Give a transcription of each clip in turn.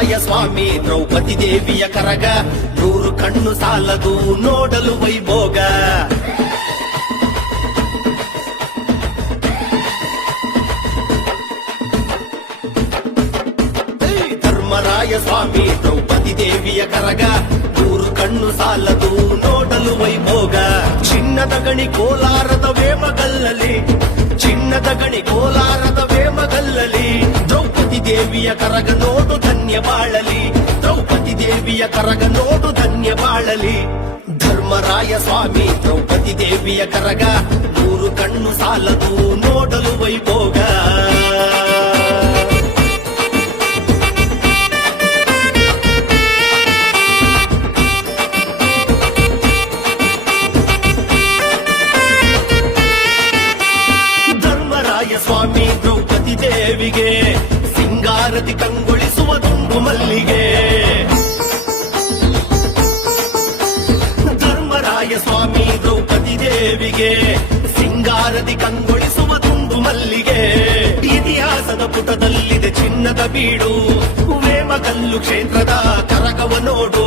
ಧರ್ಮರಾಯ ಸ್ವಾಮಿ ದ್ರೌಪದಿ ದೇವಿಯ ಕರಗ 100 ಕಣ್ಣು ಸಾಲದು ನೋಡಲು ವೈಭೋಗ. ಧರ್ಮರಾಯ ಸ್ವಾಮಿ ದ್ರೌಪದಿ ದೇವಿಯ ಕರಗ 100 ಕಣ್ಣು ಸಾಲದು ನೋಡಲು ವೈಭೋಗ. ಚಿನ್ನದ ಗಣಿ ಕೋಲಾರದ ವೇಮಗಲ್ಲಲಿ, ಚಿನ್ನದ ಗಣಿ ಕೋಲಾರದ ವೇಮಗಲ್ಲಲಿ, ದ್ರೌಪದಿ ದೇವಿಯ ಕರಗ ನೋಡು ಧನ್ಯ ಬಾಳಲಿ, ದ್ರೌಪದಿ ದೇವಿಯ ಕರಗ ನೋಡು ಧನ್ಯ ಬಾಳಲಿ. ಧರ್ಮರಾಯ ಸ್ವಾಮಿ ದ್ರೌಪದಿ ದೇವಿಯ ಕರಗ 100 ಕಣ್ಣು ಸಾಲದು ನೋಡಲು ವೈಭೋಗ. ಸ್ವಾಮಿ ದ್ರೌಪದಿ ದೇವಿಗೆ ಸಿಂಗಾರತಿ ಕಂಗೊಳಿಸುವ ದುಂಡು ಮಲ್ಲಿಗೆ. ಧರ್ಮರಾಯ ಸ್ವಾಮಿ ದ್ರೌಪದಿ ದೇವಿಗೆ ಸಿಂಗಾರತಿ ಕಂಗೊಳಿಸುವ ದುಂಡು ಮಲ್ಲಿಗೆ. ಇತಿಹಾಸದ ಪುಟದಲ್ಲಿದೆ ಚಿನ್ನದ ಬೀಡು, ವೇಮಗಲ್ಲು ಕ್ಷೇತ್ರದ ಕರಗವ ನೋಡು.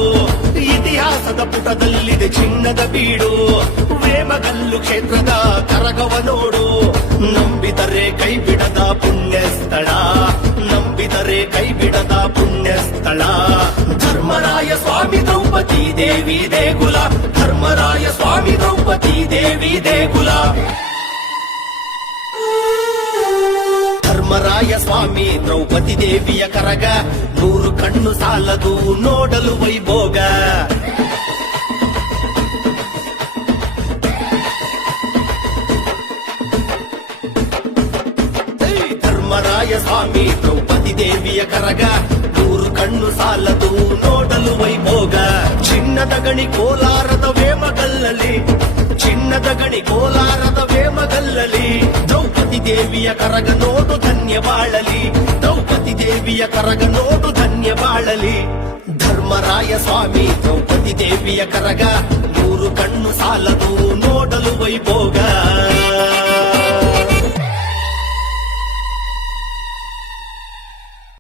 ಇತಿಹಾಸದ ಪುಟದಲ್ಲಿದೆ ಚಿನ್ನದ ಬೀಡು, ವೇಮಗಲ್ಲು ಕ್ಷೇತ್ರದ ಕರಗವ ನೋಡು. ನಂಬಿದರೆ ಕೈ ಬಿಡದ ಪುಣ್ಯ ಸ್ಥಳ, ನಂಬಿದರೆ ಕೈ ಬಿಡದ ಪುಣ್ಯ ಸ್ಥಳ. ಧರ್ಮರಾಯ ಸ್ವಾಮಿ ದ್ರೌಪದಿ ದೇವಿ ದೇಗುಲ, ಧರ್ಮರಾಯ ಸ್ವಾಮಿ ದ್ರೌಪದಿ ದೇವಿ ದೇಗುಲ. ಧರ್ಮರಾಯ ಸ್ವಾಮಿ ದ್ರೌಪದಿ ದೇವಿಯ ಕರಗ 100 ಕಣ್ಣು ಸಾಲದು ನೋಡಲು ವೈಭೋಗ. ಧರ್ಮರಾಯ ಸ್ವಾಮಿ ದ್ರೌಪದಿ ದೇವಿಯ ಕರಗ 100 ಕಣ್ಣು ಸಾಲದು ನೋಡಲು ವೈಭೋಗ. ಚಿನ್ನದ ಗಣಿ ಕೋಲಾರದ ವೇಮಗಲ್ಲಲಿ, ಚಿನ್ನದ ಗಣಿ ಕೋಲಾರದ ವೇಮಗಲ್ಲಲಿ, ದ್ರೌಪದಿ ದೇವಿಯ ಕರಗ ನೋಡು ಧನ್ಯ ಬಾಳಲಿ, ದ್ರೌಪದಿ ದೇವಿಯ ಕರಗ ನೋಡು ಧನ್ಯ ಬಾಳಲಿ. ಧರ್ಮರಾಯ ಸ್ವಾಮಿ ದ್ರೌಪದಿ ದೇವಿಯ ಕರಗ 100 ಕಣ್ಣು ಸಾಲದು ನೋಡಲು ವೈಭೋಗ.